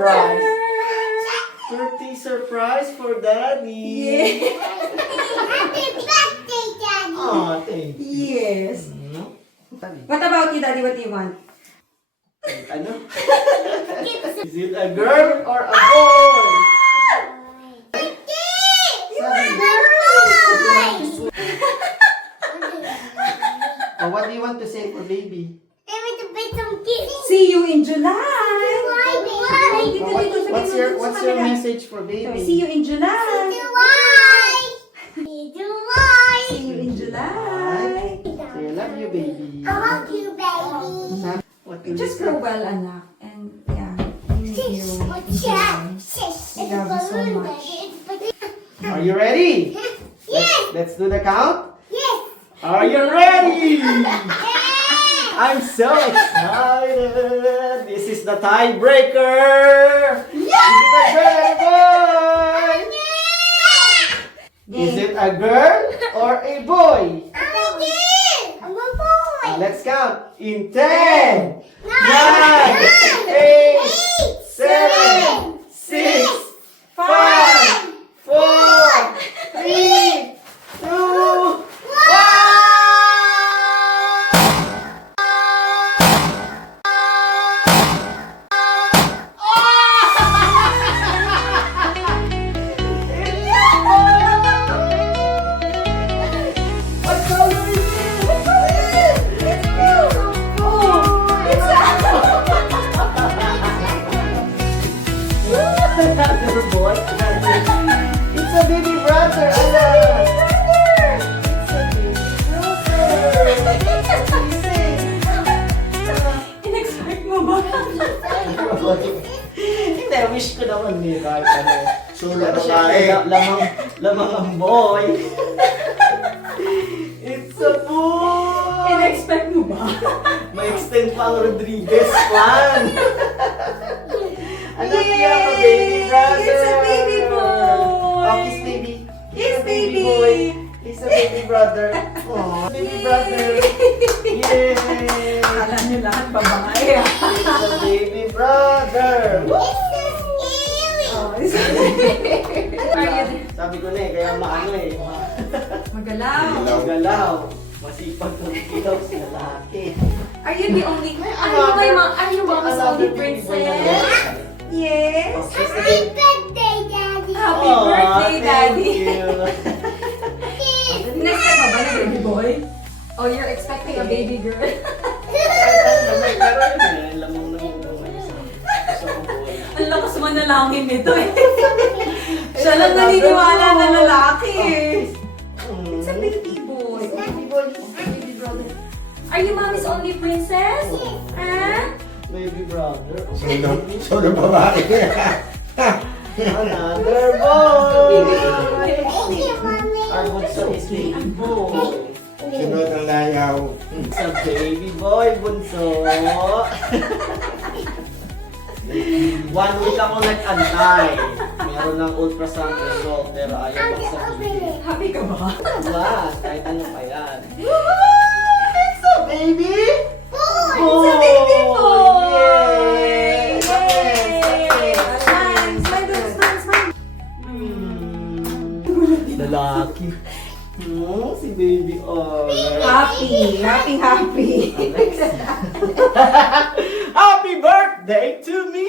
surprise. Birthday surprise for Daddy. Yeah. Happy birthday, Daddy. Oh, thank you. Yes. No? What about you, Daddy? What do you want? Ano? Is it a girl or a boy? Oh, what do you want to say for baby? See you in July. What's your message for So, baby? see you in July. See you in July. Say, I love you, baby. What will Just you grow say? well, anak. And yeah, thank you. Love you so much. Are you ready? Yes. Let's do the count. Yes. Are you ready? I'm so excited. This is the tiebreaker. Is it a girl or a boy? Is it a girl or a boy? Let's count. In 10, 9, 8, 7, 6, 5, 4, 3, 2, 1. What color is it? What color is it? It's blue. Oh, it's Another boy. It's a baby brother. It's a baby brother. In-expect mo ba? Hindi, wish ko naman eh, kahit ano. Sure, Pero babae. syempre, lamang ang boy. It's a boy! In-expect mo ba? May extend pa ang Rodriguez plan. Ano niya ka, baby brother? It's a baby boy. Oh, kiss baby. Kiss a baby baby. boy. It's a baby brother. Oh, baby brother. Yay! Alam niyo lahat babae. It's a baby brother. Oh, is Sabi ko na eh, kaya maano eh. Magalaw. Galaw. Masipag ng ilaw sa lalaki. Are you the only... Are you mama's only princess? Yes. Happy birthday, Daddy. Happy birthday, Daddy. Thank you. Next mo ba na baby boy? Oh, you're expecting a baby girl? Pero yun eh, lamang na yung mga sa buhay. Ang lakas manalangin nito eh. Siya lang naniniwala na lalaki eh. It's a baby boy. Baby boy. Baby brother. Are you mommy's only princess? Huh? Baby brother. Sino babae? Another boy. Thank you, Mommy. Our bunso is baby boy. Sunod ang layaw. It's a baby boy, bunso. 1 week ako nag-antay. Meron ng ultrasound result, pero ayaw ko sabihin. Happy ka ba? Ba, kahit ano pa yan. It's a baby boy! It's a baby boy! Yay! Yay! Smile, smile, smile, smile. Lalaki. Si baby Oliver. Happy, happy, happy. Happy birthday to me!